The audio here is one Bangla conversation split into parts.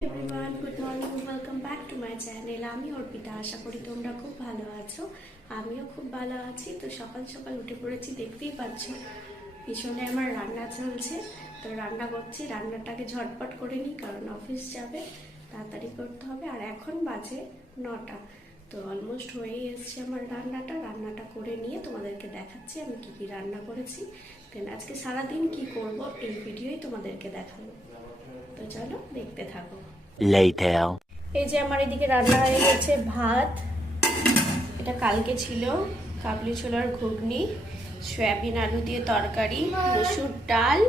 Everyone, good morning, welcome back to my channel. আমি অর্পিতা। আশা করি তোমরা খুব ভালো আছো। আমিও খুব ভালো আছি। তো সকাল সকাল উঠে পড়েছি, দেখতেই পাচ্ছ পিছনে আমার রান্না চলছে। তো রান্না করছি, রান্নাটাকে ঝটপট করে নিই কারণ অফিস যাবে, তাড়াতাড়ি করতে হবে। আর এখন বাজে 9টা, তো অলমোস্ট হয়েই এসছে আমার রান্নাটা করে নিয়ে তোমাদেরকে দেখাচ্ছি আমি কি কি রান্না করেছি। দেন আজকে সারাদিন কি করব এই ভিডিওই তোমাদেরকে দেখাবো। তো চলো দেখতে থাকো। Later. এই যে আমার এদিকে রান্না হয়ে গেছে ভাত, এটা কালকে ছিল, কাবলি ছোলার ঘুগনি, সয়াবিন আলু দিয়ে তরকারি, মসুর ডাল,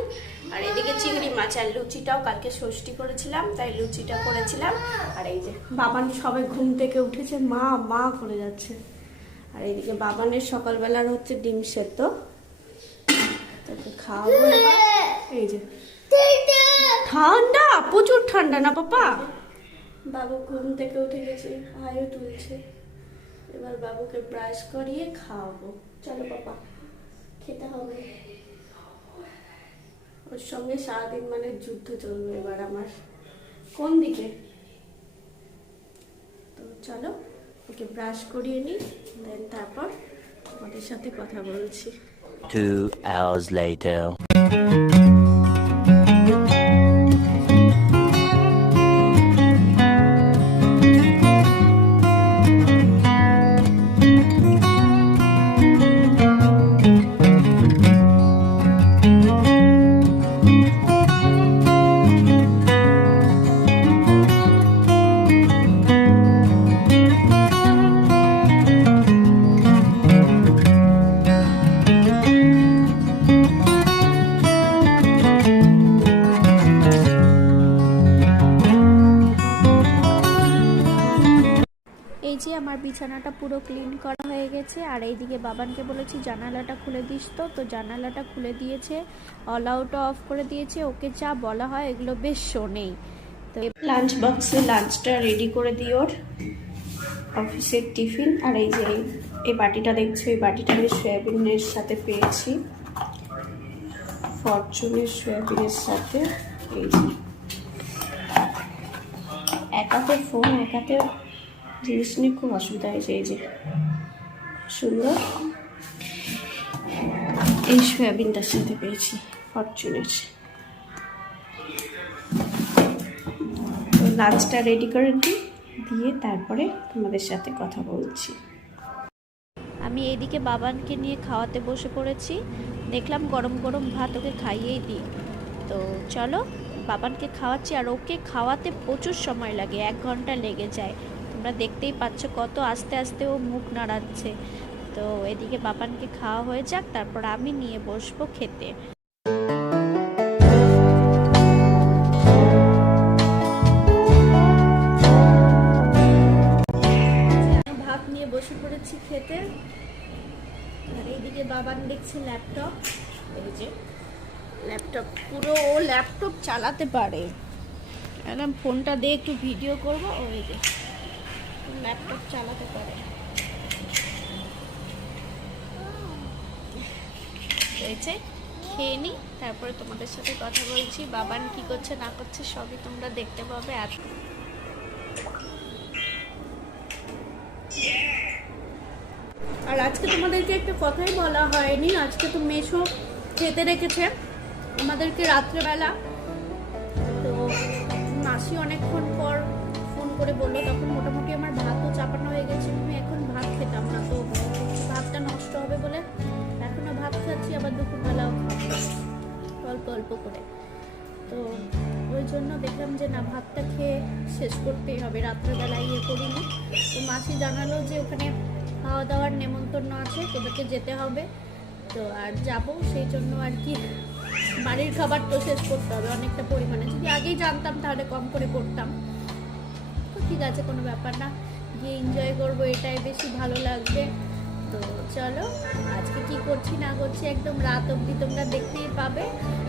আর এদিকে চিংড়ি মাছ। আর লুচিটাও কালকে ষষ্ঠী করেছিলাম, তাই লুচিটা করেছিলাম। আর এই যে বাবান সবাই ঘুম থেকে উঠেছে, মা মা করে যাচ্ছে। আর এইদিকে বাবানের সকালবেলার হচ্ছে ডিম সেদ্ধ, তাকে খাওয়াবো এবার। এই যে ঠান্ডা, প্রচুর ঠান্ডা না পাপা? বাবু ঘুম থেকে উঠে গেছে, হাইও তুলছে। এবার বাবুকে ব্রাশ করিয়ে খাওয়াবো। চলো পাপা, খেতে হবে। ওর সঙ্গে সারাদিন মানে যুদ্ধ চলবে এবার আমার। কোন দিকে? তো চলো ওকে ব্রাশ করিয়ে নিই, দেন তারপর আমাদের সাথে কথা বলছি। 2 hours later. এই যে আমার বিছানাটা পুরো ক্লিন করা হয়ে গেছে। আর এইদিকে বাবানকে বলেছি জানালাটা খুলে দিস, তো জানালাটা খুলে দিয়েছে, অল আউট অফ করে দিয়েছে। ওকে যা বলা হয় এগুলো বেশ শোনেই। তো লাঞ্চ বক্সে লাঞ্চটা রেডি করে দিই ওর, অফিসের টিফিন। আর এই যে এই বাটিটা দেখছো, এই বাটিটা আমি সয়াবিনের সাথে পেয়েছি, ফরচুনের সয়াবিনের সাথে। এই যে একাতে ফোন, একাতে জিনিস নিয়ে খুব অসুবিধা হয়েছে। এই যে সুন্দর, এই সয়াবিনটার সাথে পেয়েছি ফরচুনের। লাঞ্চটা রেডি করে দিই, দিয়ে তারপরে তোমাদের সাথে কথা বলছি। আমি এইদিকে বাবানকে নিয়ে খাওয়াতে বসে পড়েছি। দেখলাম গরম গরম ভাত ওকে খাইয়েই দিই। তো চলো বাবানকে খাওয়াচ্ছি। আর ওকে খাওয়াতে প্রচুর সময় লাগে, 1 ঘন্টা লেগে যায়। তোমরা দেখতেই পাচ্ছ কত আস্তে আস্তে ও মুখ নাড়াচ্ছে। তো এদিকে বাবানকে খাওয়া হয়ে যাক, তারপর আমি নিয়ে বসবো খেতে। ভাত নিয়ে বসে পড়েছি খেতে। আর এইদিকে বাবান দেখছে ল্যাপটপ। এই যে ল্যাপটপ, পুরো ও ল্যাপটপ চালাতে পারে। একদম ফোনটা দিয়ে একটু ভিডিও করবো, ওই যে ল্যাপটপ চালাতে পারে। হয়েছে, খেয়ে নিই, তারপরে তোমাদের সাথে কথা বলছি। বাবান কি করছে না করছে সবই তোমরা দেখতে পাবে। আর আজকে তোমাদেরকে একটা কথাই বলা হয়নি, আজকে তো মেসো খেতে রেখেছে আমাদেরকে রাত্রেবেলা। তো মাসি অনেকক্ষণ পর ফোন করে বললো, তখন মোটামুটি আমার ভাতও চাপানো হয়ে গেছে, আমি এখন ভাত খেতাম না। তো ভাতটা নষ্ট হবে বলে এখনও ভাত খাচ্ছি, আবার দুপুরবেলাও খাবো অল্প অল্প করে। তো ওই জন্য দেখলাম যে না, ভাতটা খেয়ে শেষ করতেই হবে, রাত্রেবেলায় করিনি। তো মাসি জানালো যে ওখানে খাওয়া দাওয়ার নেমন্তন্ন আছে, তোদেরকে যেতে হবে। তো আর যাবো, সেই জন্য আর কি বাড়ির খাবার তো শেষ করতে হবে অনেকটা পরিমাণে। যদি আগেই জানতাম তাহলে কম করে করতাম। তো ঠিক আছে, কোনো ব্যাপার না, গিয়ে এনজয় করবো, এটাই বেশি ভালো লাগবে। তো চলো আজকে কি করছি না করছি একদম রাত অবধি তোমরা দেখতেই পাবে।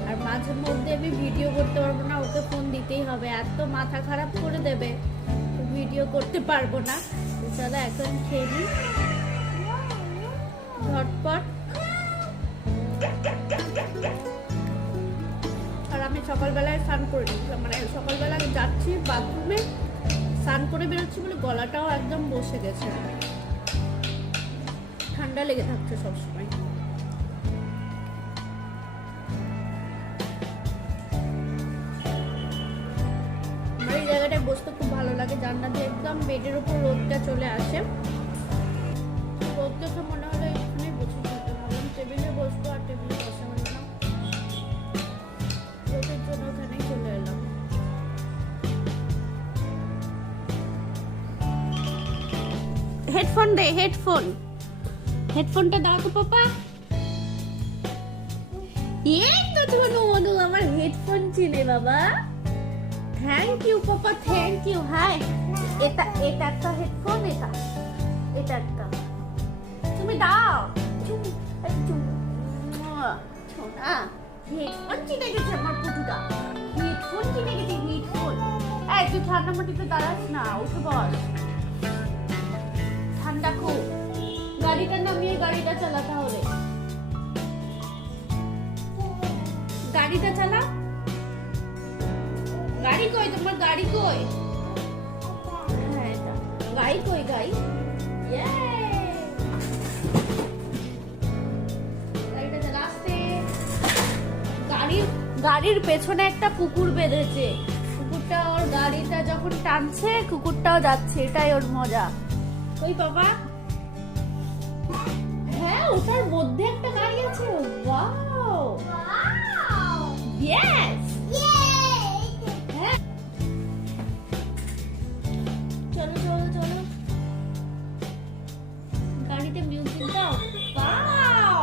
আর মাঝে মধ্যে আমি ভিডিও করতে পারবো না, ওকে ফোন দিতেই হবে, এত মাথা খারাপ করে দেবে, ভিডিও করতে পারবো না। তো চলো এখন খেয়ে নিই ঝটপট। আর আমি সকাল সকালবেলায় স্নান করে নিয়েছিলাম, মানে সকালবেলা যাচ্ছি বাথরুমে স্নান করে বেরোচ্ছি বলে গলাটাও একদম বসে গেছে, ঠান্ডা লেগে থাকছে সবসময়। আমার এই জায়গাটায় বসতে খুব ভালো লাগে, জানলা দিয়ে একদম বেডের উপর রোদটা চলে আসে। রোদ দেখে মনে হলো এখানে বসে থাকতে, ভাবলাম টেবিলে বসবো, আর টেবিলে বসা হলো না, রোদের জন্য ওখানেই চলে এলাম। হেডফোন দে, হেডফোনটা দাও তো পাপা। এই তো তোমার মনু আমার হেডফোন চিনে বাবা, thank you papa, thank you. Hi, এটা একটা হেডফোন, এটা একটা তুমি দাও। সোনা হেডফোন চিনে গেছে আমার পুটুটা, হেডফোন চিনে গেছে, হেডফোন। এই তুই ঠান্ডা মাটিতে দাঁড়াস না, উঠে বস, ঠান্ডা খুব। গাড়িটা নামিয়ে গাড়িটা চালা, তাহলে গাড়িটা চালা। গাড়ি কই তোমার, গাড়ি কই? হ্যাঁ এটা গাড়ি কই, গাড়ি গাড়িটা চালা আস্তে। গাড়ির পেছনে একটা কুকুর বেঁধেছে, কুকুরটা ওর গাড়িটা যখন টানছে কুকুরটাও যাচ্ছে, এটাই ওর মজা। কই বাবা? হ্যাঁ ওটার মধ্যে একটা গাড়ি আছে। ওয়াও ইয়েস, হ্যাঁ চলো চলো চলো, গাড়িতে মিউজিক দাও। ওয়াও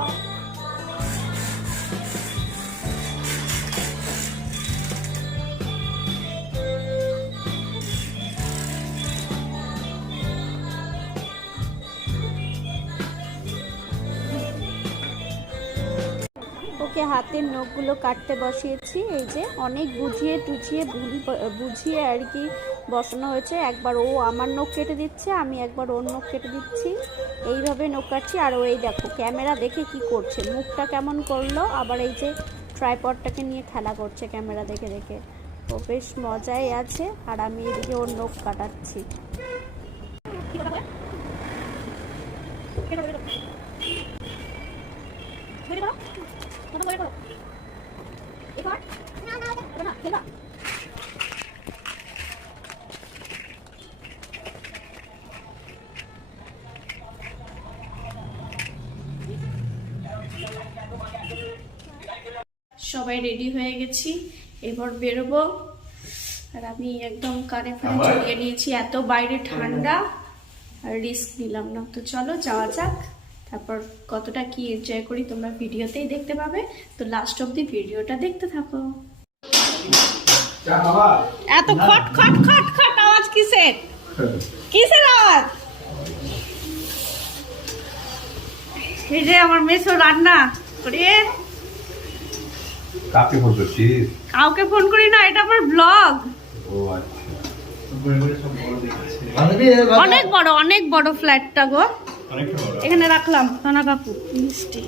ওকে হাতের নখগুলো কাটতে বসিয়েছি। এই যে অনেক বুঝিয়ে আর কি বসানো হয়েছে। একবার ও আমার নখ কেটে দিচ্ছে, আমি একবার ওর নখ কেটে দিচ্ছি, এইভাবে নখ কাটছি। আর ও এই দেখো ক্যামেরা দেখে কি করছে, মুখটা কেমন করলো, আবার এই যে ট্রাইপডটাকে নিয়ে খেলা করছে ক্যামেরা দেখে দেখে। ও বেশ মজাই আছে, আর আমি এদিকে ওর নখ কাটাচ্ছি। সবাই রেডি হয়ে গেছি, এবার বেরোবো। আর আমি একদম কানে ফোনে ঝুলিয়ে নিয়েছি, এত বাইরে ঠান্ডা, আর রিস্ক নিলাম না। তো চলো যাওয়া যাক, তারপর কতটা কি এনজয় করি তোমরা ভিডিওতেই দেখতে পাবে। তো লাস্ট অব্দি ভিডিওটা দেখতে থাকো। এত খট খট খট খট আওয়াজ কিসের, কিসের আওয়াজ? এই যে আমার মেসো রান্না করে। কাকে ফোন করছিস? কাউকে ফোন করি না, এটা আমার ব্লগ। ও আচ্ছা, অনেক বড় ফ্ল্যাটটা গো, অনেকটা বড়। এখানে রাখলাম সোনা কাকু মিষ্টি,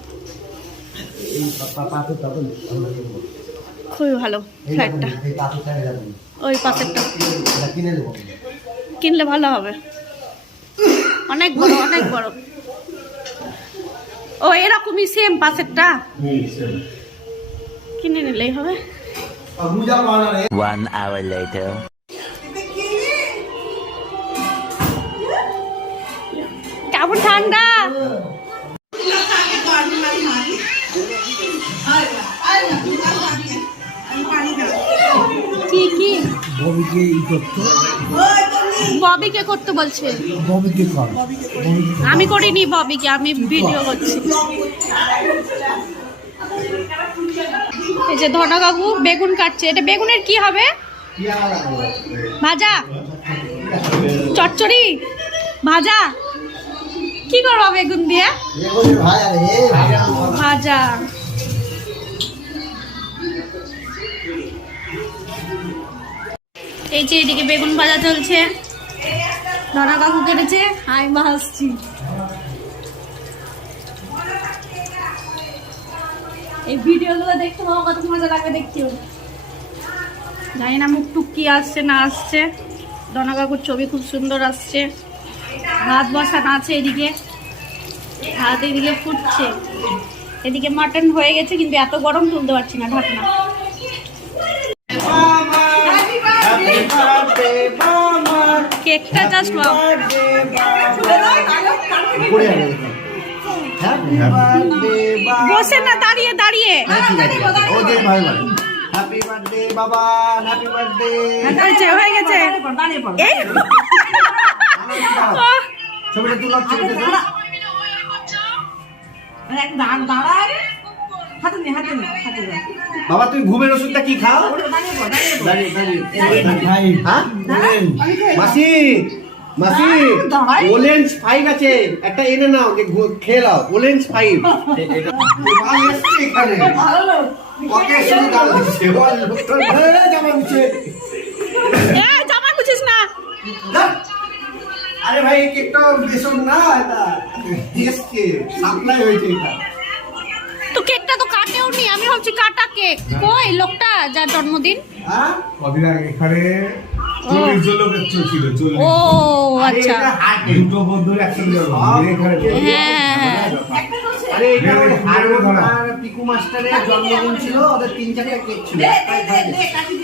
খুবই ভালো ফ্ল্যাটটা। ওই পাশেরটা কিনলে ভালো হবে, অনেক বড় অনেক বড়। ও এরকমই সেম পাশেরটা কিনে নিলেই হবে। 1 hour later. কেমন ঠান্ডা? কি কি ববিকে করতে বলছে? আমি করিনি ববিকে, আমি ভিডিও করছি। এই যে ধনা কাকু বেগুন কাটছে, এটা বেগুনের কি হবে? ভাজা, চচ্চড়ি, ভাজা। কি করবো বেগুন দিয়ে? ভাজা। এই যে এদিকে বেগুন ভাজা চলছে, ধনা কাকু কেটেছে, আমি ভাজছি। এই ভিডিওগুলো দেখতে আমার কত মজা লাগে, দেখতেও জানি না মুখ টুক কি আসছে না আসছে। ডনা কাকুর ছবি খুব সুন্দর আসছে। ভাত বসানো আছে এদিকে, ভাত এদিকে ফুটছে, এদিকে মাটন হয়ে গেছে, কিন্তু এত গরম তুলতে পারছি না ঢাকনা। কেকটা জাস্ট বসে না, দাঁড়িয়ে দাঁড়িয়ে। হ্যাপি বার্থডে বাবা, হ্যাপি বার্থডে। হয়ে গেছে। এই ছবিটা তুলো, ছবিটা তুলো। বাবা তুমি ঘুমের ওষুধটা কি খাও? দাঁড়িয়ে দাঁড়িয়ে। হ্যাঁ মাসি, মাসি ওলেন্স 5 আছে, একটা এনে নাও, যে খেয়ে নাও ওলেন্স 5। এখানে ওকে শুরু দাও দিচ্ছে, বল জামা মুছে। জামা খুঁজিস না। আরে ভাই এই কেকটা বেসন না, এটা টেস্টকে সাপ্লাই হয়েছে এটা। তো কেকটা তো কাটেও নি, আমি ভাবছি কাটা কেক। কই লোকটা যার জন্মদিন? হ্যাঁ কদিন আগে এখানে 40 জন লোকের ছিল, 40। ও আচ্ছা, দুটো বন্ধুর একসাথে জন্ম, এখানে হ্যাঁ। আরে এটা ওই হারুন আর পিকু মাস্টারের জন্মদিন ছিল, ওদের 3-4টা কেক ছিল।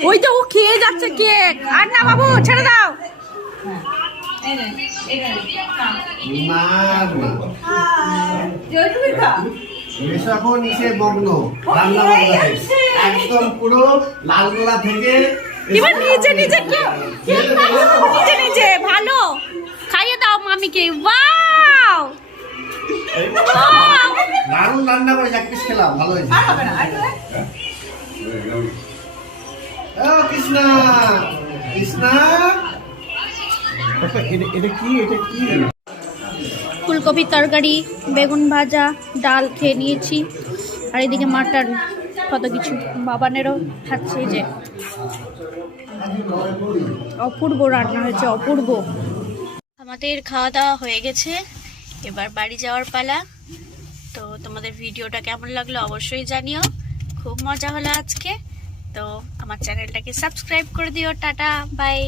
ওই তো ও খেয়ে যাচ্ছে কেক। আর না বাবু, ছেড়ে দাও। না এসো এখন ইসে মগ্ন, রান্না বান্নাতে একদম পুরো লালগোলা থেকে এবার নিজে নিজে কেক নিজে নিজে ভালো খাইয়ে দাও মামিকে। ওয়াও, দারুণ রান্না করে, এক পিস খেলাম, ভালো হয়েছে। ও কৃষ্ণা, কৃষ্ণা এটা কি, এটা কি? ফুলকপির তরকারি, বেগুন ভাজা, ডাল খেয়ে নিয়েছি, আর এদিকে মাটন, কত কিছু। বাবানেরও খাচ্ছে, এই যে অপূর্ব রান্না হয়েছে, অপূর্ব। আমাদের খাওয়া দাওয়া হয়ে গেছে, এবার বাড়ি যাওয়ার পালা। তো তোমাদের ভিডিওটা কেমন লাগলো অবশ্যই জানিও। খুব মজা হলো আজকে। তো আমার চ্যানেলটাকে সাবস্ক্রাইব করে দিও। Tata, by.